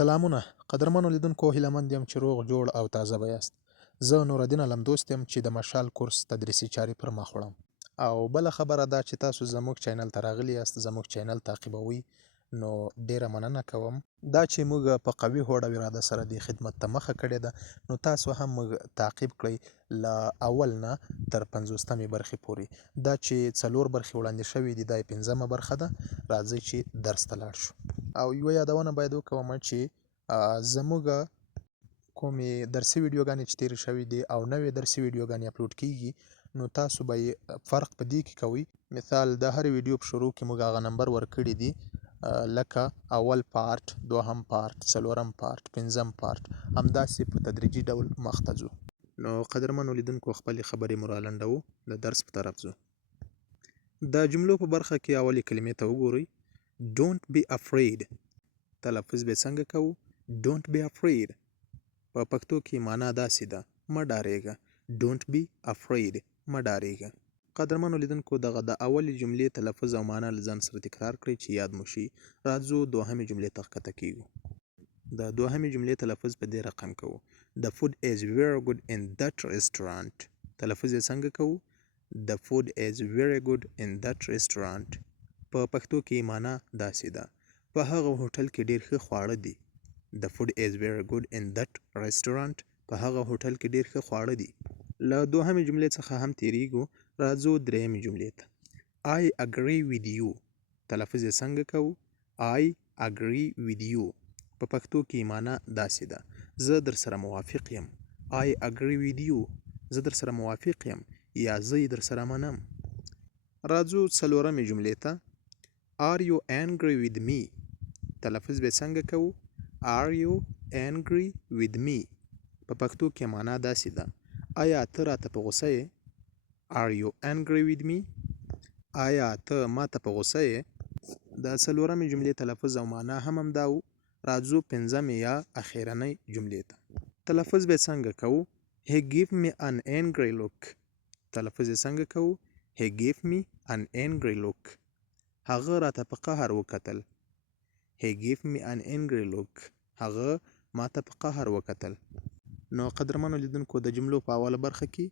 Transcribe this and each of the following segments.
سلامونه قدرمنو لیدونکو هیله مند یم چې روغ جوړ او تازه به یاست. زه نورالدین علم دوست یم چې د مشال کورس تدریسي چارې پر مخ وړم او بله خبره دا چې تاسو زموږ چینل ته راغلي یاست، زموږ چینل تعقیبوئ، نو ډیره مننه کوم. دا چې موږ په قوي هوډ او اراده سره دې خدمت ته مخه کړې ده، نو تاسو هم موږ تعقیب کړئ له اول نه تر 50مې برخې پورې. دا چې 4 برخې وړاندې شوي دي، دا یې 5مه برخه ده. راځئ چې درس ته لاړ شو. او یوه یادونه باید وکوم چې زموږ کومې درسي ویډیوګانې چې تېرې شوي دي او نوې درسي ویډیوګانې اپلوډ کیږي، نو تاسو به یې فرق په دې کې کوئ. مثال د هرې ویډیو په شروع کې موږ هغه نمبر ورکړي دي، لکه اول پارت، دوهم پارت، 4م پارت، 5م پارت، همداسې په تدریجي ډول مخ ته ځو. نو قدرمنو لیدونکو خپلې خبرې مو رالنډوو، د درس په طرف ځو. د جملو په برخه کې اولې کلمې ته وګورئ. Don't be afraid. تلفظ به څنګه کوو؟ Don't be afraid. په پښتو کې معنا داسې ده: مه ډارېږه. Don't be afraid. مه ډارېږه. قدرمنو لیدونکو دغه د اولې جملې تلفظ او معنا له ځان سره تکرار کړئ چې یاد مو شي. راځو دوهمې جملې ته ښکته کیږو. د دوهمې جملې تلفظ په دې رقم کوو: The food is very good in that restaurant. تلفظ یې څنګه کوو؟ The food is very good in that restaurant. په پښتو کې معنا داسې ده: په هغه هوټل کې ډېر ښه خواړه دي. The food is very good in that restaurant. په هغه هوټل کې ډېر ښه خواړه دي. له دوهمې جملې څخه هم تیریږو. راځو درېیمې جملې ته. I agree with you. تلفظ یې څنګه کوو؟ I agree with you. په پښتو کې معنا داسې ده: زه در سره موافق یم. I agree with you. زه در سره موافق یم یا زه یې در سره منم. راځو 4مې جملې ته. Are you angry with me? تلفظ به څنګه کوو؟ Are you angry with me? په پښتو کې معنا داسې ده: آیا ته راته په غوسه یې؟ Are you angry with me? آیا ته ماته په غوسه یې؟ د 4مې جملې تلفظ او معنا هم همدا و. راځو 5مې یا اخیرنۍ جملې ته. تلفظ به څنګه کوو؟ He gave me an angry look. تلفظ یې څنګه کوو؟ He gave me an angry look. هغه راته په قهر وکتل. He gave me an angry look. هغه ماته په قهر وکتل. نو قدرمنو لیدونکو د جملو په اوله برخه کې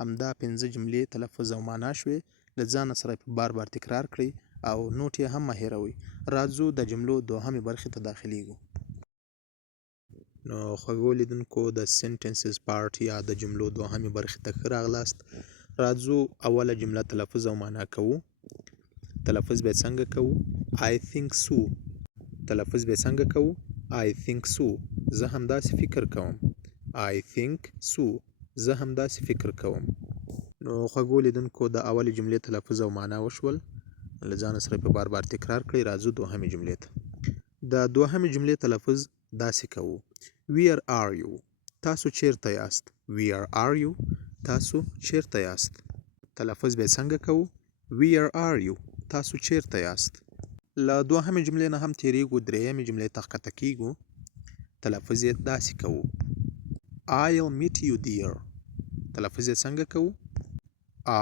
همدا 5 جملې تلفظ او معنا شوې. له ځان سره په بار بار تکرار کړئ او نوټ یې هم مه هېروئ. راځو د جملو دوهمې برخې ته داخلیږو. نو خوږو لیدونکو د sentences part یا د جملو دوهمې برخې ته ښه راغلاست. راځو اوله جمله تلفظ او معنا کوو. تلفظ به څنګه کوو؟ I think so. تلفظ به څنګه کوو؟ I think so. زه همداسې فکر کوم. I think so. زه همداسې فکر کوم. نو خوږو لیدونکو د اولې جملې تلفظ او معنا وشول. له ځان سره په بار بار تکرار کړئ. راځو دوهمې جملې ته. د دوهمې جملې تلفظ داسې کوو: Where are you? تاسو چیرته یاست؟ Where are you? تاسو چیرته یاست؟ تلفظ به څنګه کوو؟ Where are you? تاسو چیرته یاست؟ له دوهمې جملې نه هم تیریږو. درېیمې جملې ته ښکته کیږو. تلفظ یې داسې کوو: I'll meet you there. تلفظ یې څنګه کوو؟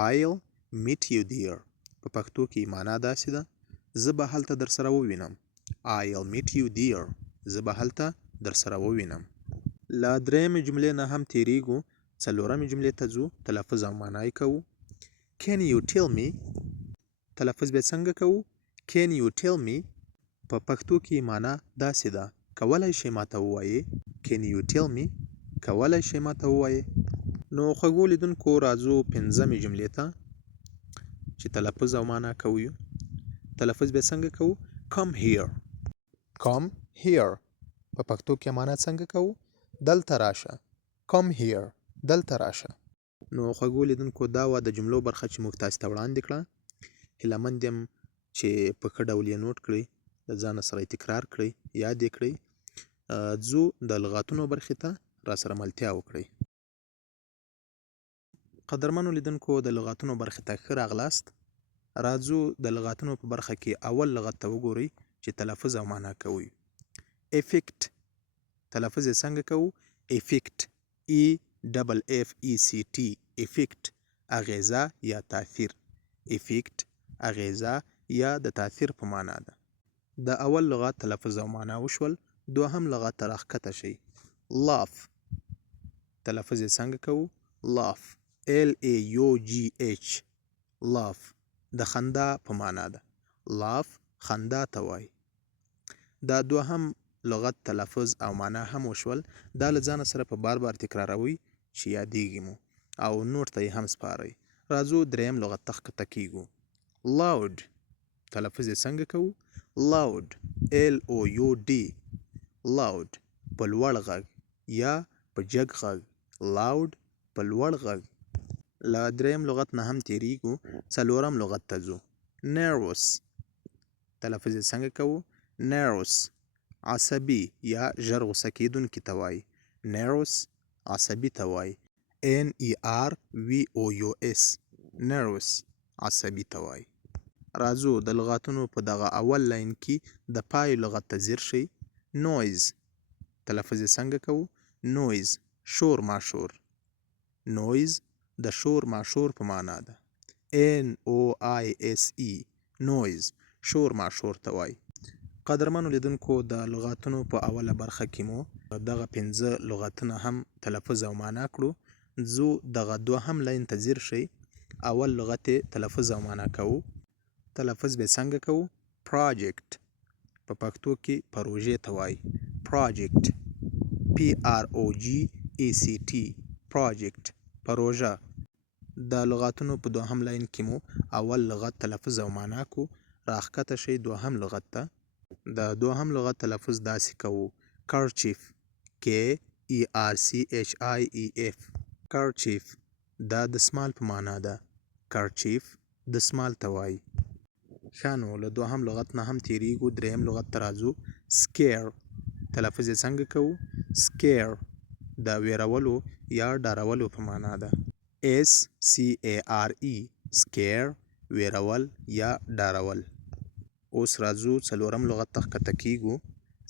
I'll meet you there. په پښتو کې معنا داسې ده: زه به هلته در سره ووینم. I'll meet you there. زه به هلته در سره ووینم. له درېیمې جملې نه هم تیریږو. 4مې جملې ته ځو. تلفظ او معنا یې کوو. Can you tell me? تلفظ به څنګه کوو؟ Can you tell me? په پښتو کې معنا داسې ده: کولای شئ ماته ووایې. Can you tell me? کولای شئ ماته ووایې. نو خوږو لیدونکو راځو 5مې جملې ته چې تلفظ او معنا کوو. تلفظ به څنګه کوو؟ Come here. Come here. په پښتو کې معنا څنګه کوو؟ دلته راشه. Come here. دلته راشه. نو خوږو لیدونکو دا وه د جملو برخه چې موږ تاسو ته وړاندې کړه. هیله مند یم چې په ښه ډول یې نوټ کړئ، د ځان سره یې تکرار کړئ، یاد یې کړئ. ځو د لغاتونو برخې ته راسره ملتیا وکړئ. قدرمنو لیدونکو د لغاتونو برخې ته ښه راغلاست. راځو د لغاتونو په برخه کې اول لغت ته وګورئ چې تلفظ او معنا کوي. Effect. تلفظ یې څنګه کوو؟ Effect. E-F-F-E-C-T. Effect. اغیزه یا تاثیر. Effect. اغیزه یا د تاثیر په معنا ده. د اول لغت تلفظ او معنا وشول. دوهم لغت ته راښکته شئ. laugh تلفظ یې څنګه کوو؟ laugh L-A-U-G-H laugh د خندا په معنا ده. laugh خندا ته وایي. دا دوهم لغت تلفظ او معنا هم وشول. دا له ځانه سره په بار بار تکراروئ چې یادیږي مو او نور ته یې هم سپارئ. راځو دریم لغت ته ښکته کیږو. loud تلفظ یې څنګه کوو؟ loud L-O-U-D loud په لوړ غږ یا په جګ غږ. loud په لوړ غږ. له دریم لغت نه هم تیریږو. څلورم لغت ته ځو. nervous تلفظ یې څنګه کوو؟ nervous عصبي یا ژر غوسه کیدونکي ته وایي. nervous عصبي ته وایي. N-E-R-V-O-U-S nervous عصبي ته وایي. راځو د لغاتونو په دغه اول لاین کې د پای لغت ته ځیر شئ. noise تلفظ یې څنګه کوو؟ noise شور ماشور. noise د شور ماشور په معنا ده. N-O-I-S-E noise شور ماشور ته وایي. قدرمنو لیدونکو د لغاتونو په اوله برخه کې مو دغه 5 لغتونه هم تلفظ او معنا کړو. ځو دغه دوهم لاین ته ځیر شئ. اول لغت تلفظ او معنا کوو. تلفظ به څنګه کوو؟ project په پښتو کې پروژې ته وایي. project P-R-O-G-E-C-T project پروژه. د لغاتونو په دوهم لاین کې مو اول لغت تلفظ او معنا کو. راښکته شئ دوهم لغت ته. د دوهم لغت تلفظ داسې کوو. kerchief K-E-R-C-H-I-E-F kerchief دا دستمال په معنا ده. kerchief دستمال ته وایي. ښه نو له دوهم لغت نه هم تیریږو. دریم لغت ته راځو. scare تلفظ یې څنګه کوو؟ scare د ویرولو یا ډارولو په معنا ده. S-C-A-R-E scare ویرول یا ډارول. اوس راځو څلورم لغت ته ښکته کیږو.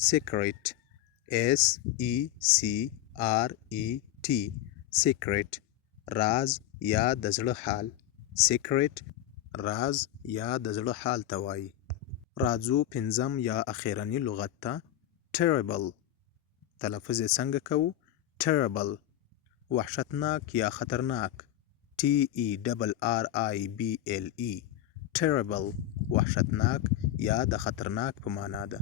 secret S-E-C-R-E-T secret راز یا د زړه حال. secret راز یا د زړه حال ته وایي. راځو پنځم یا اخیرني لغت ته. terrible تلفظ یې څنګه کوو؟ terrible وحشتناک یا خطرناک. T-E-R-R-I-B-L-E terrible وحشتناک یا د خطرناک په معنا ده.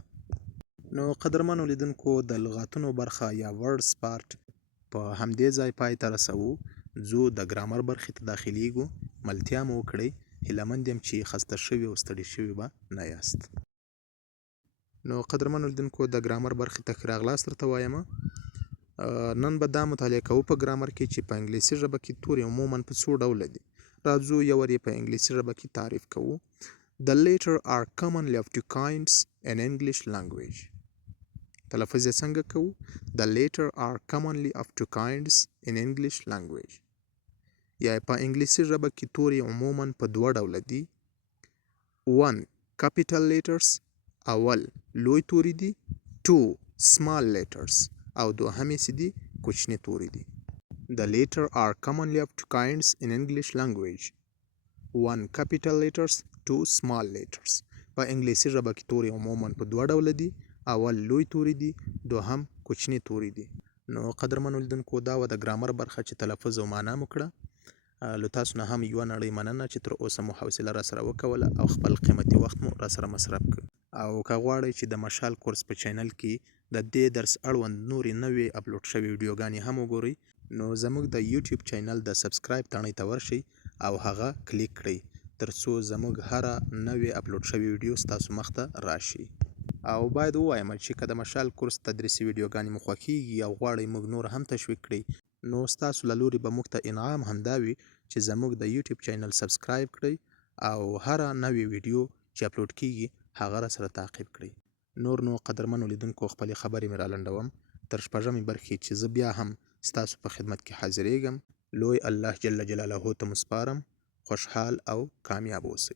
نو قدرمنو لیدونکو د لغاتونو برخه یا ورډز پارت په همدې ځای پای ته رسوو. ځو د ګرامر برخې ته داخلیږو. ملتیا مو وکړئ. هیله مند یم چې خسته شوي او ستړي شوي به نه یاست. نو قدرمنو لیدونکو د ګرامر برخې ته ښه راغلاست درته وایم. نن به دا مطالعه کوو په ګرامر کې چې په انګلیسي ژبه کې توري عموما په څو ډوله دي. راځو یو وار یې په انګلیسي ژبه کې تعریف کوو. The latter are commonly of two kinds in English language. تلفظ یې څنګه کوو؟ The latter are commonly of two kinds in English language. یا په انګلیسي ژبه کې توري عموما په دوه ډوله دي. 1. Capital letters اول لوی توري دي. 2. Small letters او دوهمې چې دي کوچني توري دي. The latter are commonly of two kinds in English language. 1. Capital letters 2. Small letters. په انګلیسي ژبه کې توري عموما په دوه ډوله دي. اول لوی توري دي. دوهم کوچني توري دي. نو قدرمنو لیدونکو دا و د ګرامر برخه چې تلفظ او معنا مو کړه. له تاسو نه هم یوه نړۍ مننه چې تر اوسه مو حوصله راسره وکوله او خپل قیمتي وخت مو راسره مصرف کړ. او که غواړئ چې د مشال کورس په چینل کې د دې درس اړوند نورې نوې اپلوډ شوې ویډیوګانې هم وګورئ، نو زموږ د یوټیوب چینل د سبسکرایب تڼۍ ته ورشئ او هغه کلیک کړئ ترڅو زموږ هره نوې اپلوډ شوې ویډیو ستاسو مخ ته راشي. او باید ووایم چې که د مشال کورس تدریسي ویډیوګانې مو خوښیږي او غواړئ موږ نور هم تشویق کړئ، نو ستاسو له لورې به موږ ته انعام همدا وي چې زموږ د یوټیوب چینل سبسکرایب کړئ او هره نوې ویډیو چې اپلوډ کیږي هغه راسره تعقیب کړئ. نور نو قدرمنو لیدونکو خپلې خبرې مې رالنډوم. تر شپږمې برخې چې زه بیا هم ستاسو په خدمت کې حاضرېږم، لوی الله جل جلاله ته مو سپارم. خوشحال او کامیاب اوسئ.